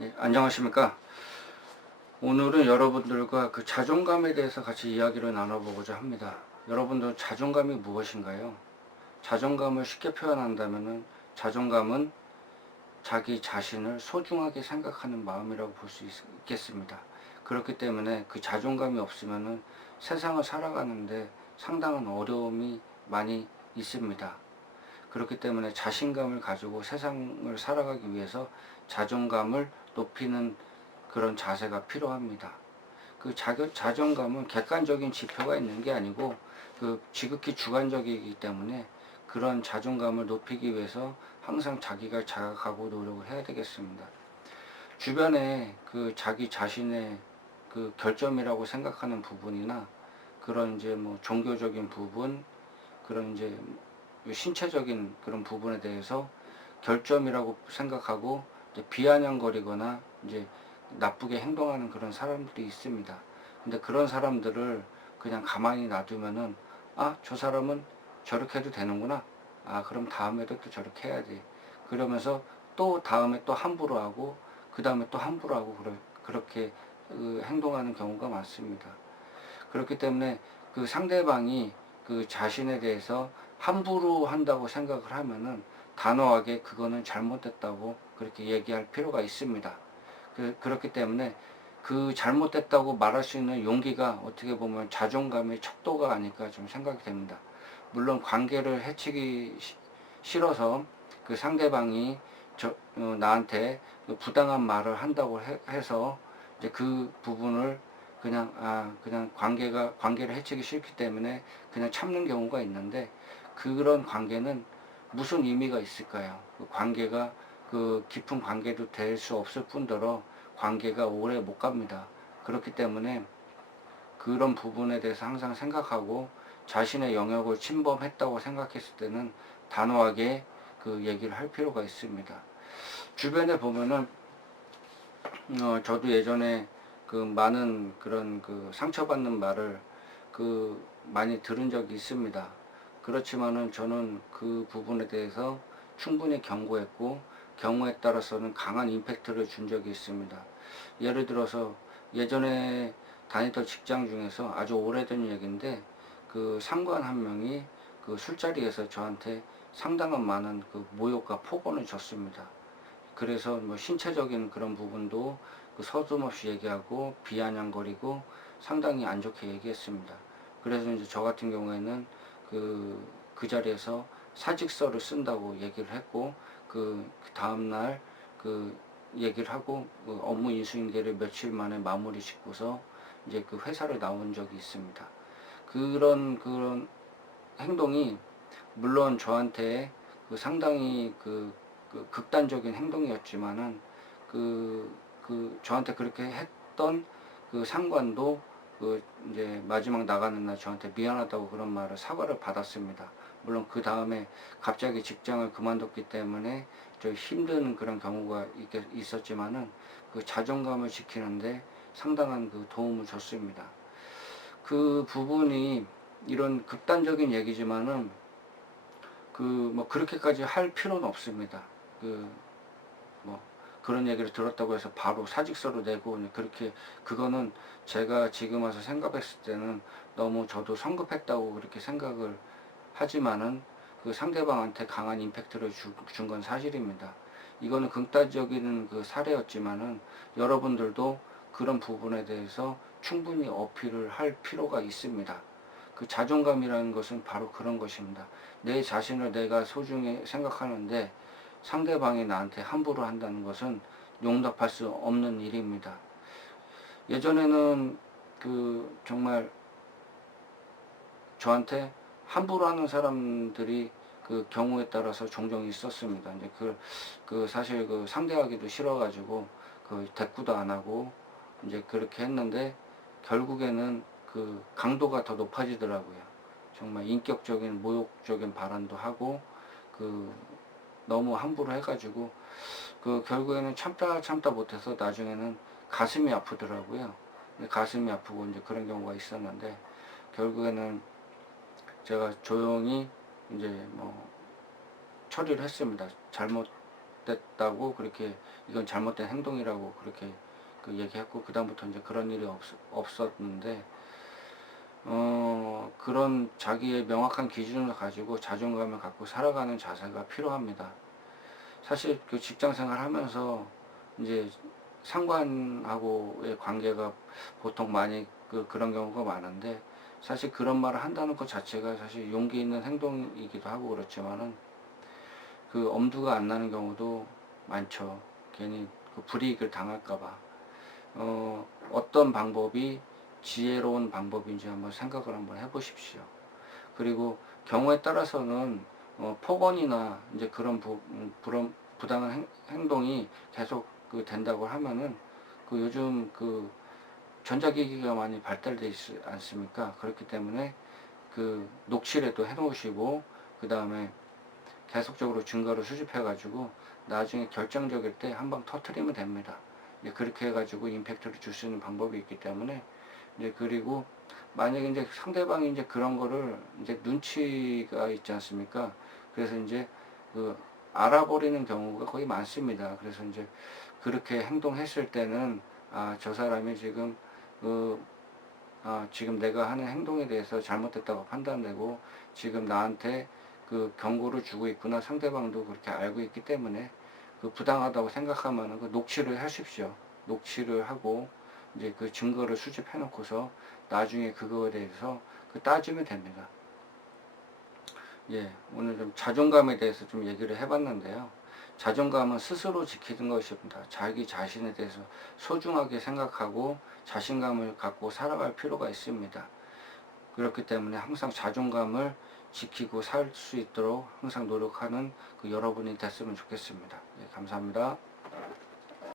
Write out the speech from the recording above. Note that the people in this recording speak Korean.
예, 안녕하십니까. 오늘은 여러분들과 그 자존감에 대해서 같이 이야기를 나눠보고자 합니다. 여러분들 자존감이 무엇인가요? 자존감을 쉽게 표현한다면은 자존감은 자기 자신을 소중하게 생각하는 마음이라고 볼 수 있겠습니다. 그렇기 때문에 그 자존감이 없으면은 세상을 살아가는데 상당한 어려움이 많이 있습니다. 그렇기 때문에 자신감을 가지고 세상을 살아가기 위해서 자존감을 높이는 그런 자세가 필요합니다. 그 자존감은 객관적인 지표가 있는 게 아니고 그 지극히 주관적이기 때문에 그런 자존감을 높이기 위해서 항상 자기가 자각하고 노력을 해야 되겠습니다. 주변에 그 자기 자신의 그 결점이라고 생각하는 부분이나 그런 이제 뭐 종교적인 부분, 그런 이제 신체적인 그런 부분에 대해서 결점이라고 생각하고 이제 비아냥거리거나 이제 나쁘게 행동하는 그런 사람들이 있습니다. 근데 그런 사람들을 그냥 가만히 놔두면은 저 사람은 저렇게 해도 되는구나. 그럼 다음에도 또 저렇게 해야 돼. 그러면서 또 다음에 또 함부로 하고 그 다음에 또 함부로 하고 그렇게 행동하는 경우가 많습니다. 그렇기 때문에 그 상대방이 그 자신에 대해서 함부로 한다고 생각을 하면은 단호하게 그거는 잘못됐다고 그렇게 얘기할 필요가 있습니다. 그렇기 때문에 그 잘못됐다고 말할 수 있는 용기가 어떻게 보면 자존감의 척도가 아닐까 좀 생각이 됩니다. 물론 관계를 해치기 싫어서 그 상대방이 나한테 그 부당한 말을 한다고 해서 이제 그 부분을 그냥 관계를 해치기 싫기 때문에 그냥 참는 경우가 있는데, 그런 관계는 무슨 의미가 있을까요? 그 관계가 그 깊은 관계도 될 수 없을 뿐더러 관계가 오래 못 갑니다. 그렇기 때문에 그런 부분에 대해서 항상 생각하고 자신의 영역을 침범했다고 생각했을 때는 단호하게 그 얘기를 할 필요가 있습니다. 주변에 보면은 저도 예전에 그 많은 그런 그 상처받는 말을 그 많이 들은 적이 있습니다. 그렇지만은 저는 그 부분에 대해서 충분히 경고했고 경우에 따라서는 강한 임팩트를 준 적이 있습니다. 예를 들어서 예전에 다니던 직장 중에서 아주 오래된 얘기인데, 그 상관 한 명이 그 술자리에서 저한테 상당한 많은 그 모욕과 폭언을 줬습니다. 그래서 뭐 신체적인 그런 부분도 그 서슴없이 얘기하고 비아냥거리고 상당히 안 좋게 얘기했습니다. 그래서 이제 저 같은 경우에는 그 자리에서 사직서를 쓴다고 얘기를 했고, 그 다음날 그 얘기를 하고 그 업무 인수인계를 며칠 만에 마무리 짓고서 이제 그 회사를 나온 적이 있습니다. 그런 행동이 물론 저한테 그 상당히 그 극단적인 행동이었지만은 저한테 그렇게 했던 그 상관도 그 이제 마지막 나가는 날 저한테 미안하다고 그런 말을 사과를 받았습니다. 물론 그 다음에 갑자기 직장을 그만뒀기 때문에 좀 힘든 그런 경우가 있었지만은 그 자존감을 지키는데 상당한 그 도움을 줬습니다. 그 부분이 이런 극단적인 얘기지만은 그 뭐 그렇게까지 할 필요는 없습니다. 그 뭐 그런 얘기를 들었다고 해서 바로 사직서로 내고 그렇게, 그거는 제가 지금 와서 생각했을 때는 너무 저도 성급했다고 그렇게 생각을 하지만은 그 상대방한테 강한 임팩트를 준 건 사실입니다. 이거는 극단적인 그 사례였지만은 여러분들도 그런 부분에 대해서 충분히 어필을 할 필요가 있습니다. 그 자존감이라는 것은 바로 그런 것입니다. 내 자신을 내가 소중히 생각하는데 상대방이 나한테 함부로 한다는 것은 용납할 수 없는 일입니다. 예전에는 그 정말 저한테 함부로 하는 사람들이 그 경우에 따라서 종종 있었습니다. 이제 사실 그 상대하기도 싫어가지고 그 대꾸도 안 하고 이제 그렇게 했는데, 결국에는 그 강도가 더 높아지더라고요. 정말 인격적인 모욕적인 발언도 하고 그 너무 함부로 해가지고 그 결국에는 참다 못해서 나중에는 가슴이 아프더라고요. 가슴이 아프고 이제 그런 경우가 있었는데, 결국에는 제가 조용히 이제 뭐 처리를 했습니다. 잘못됐다고 그렇게 이건 잘못된 행동이라고 그렇게 그 얘기했고, 그다음부터 이제 그런 일이 없었는데, 그런 자기의 명확한 기준을 가지고 자존감을 갖고 살아가는 자세가 필요합니다. 사실 그 직장 생활 하면서 이제 상관하고의 관계가 보통 많이 그런 경우가 많은데, 사실 그런 말을 한다는 것 자체가 사실 용기 있는 행동이기도 하고 그렇지만은 그 엄두가 안 나는 경우도 많죠. 괜히 그 불이익을 당할까봐. 어떤 방법이 지혜로운 방법인지 한번 생각을 한번 해보십시오. 그리고 경우에 따라서는 폭언이나 이제 그런 부당한 행동이 계속 그 된다고 하면은 그 요즘 그 전자기기가 많이 발달되어 있지 않습니까? 그렇기 때문에 그 녹취라도 해놓으시고 그 다음에 계속적으로 증거를 수집해 가지고 나중에 결정적일 때 한 방 터트리면 됩니다. 이제 그렇게 해가지고 임팩트를 줄 수 있는 방법이 있기 때문에, 이제 그리고 만약에 이제 상대방이 이제 그런 거를 이제 눈치가 있지 않습니까? 그래서 이제 그 알아버리는 경우가 거의 많습니다. 그래서 이제 그렇게 행동했을 때는 저 사람이 지금 그 지금 내가 하는 행동에 대해서 잘못됐다고 판단되고 지금 나한테 그 경고를 주고 있구나, 상대방도 그렇게 알고 있기 때문에 그 부당하다고 생각하면 그 녹취를 하십시오. 녹취를 하고 이제 그 증거를 수집해 놓고서 나중에 그거에 대해서 그 따지면 됩니다. 예, 오늘 좀 자존감에 대해서 좀 얘기를 해봤는데요. 자존감은 스스로 지키는 것입니다. 자기 자신에 대해서 소중하게 생각하고 자신감을 갖고 살아갈 필요가 있습니다. 그렇기 때문에 항상 자존감을 지키고 살 수 있도록 항상 노력하는 그 여러분이 됐으면 좋겠습니다. 예, 감사합니다.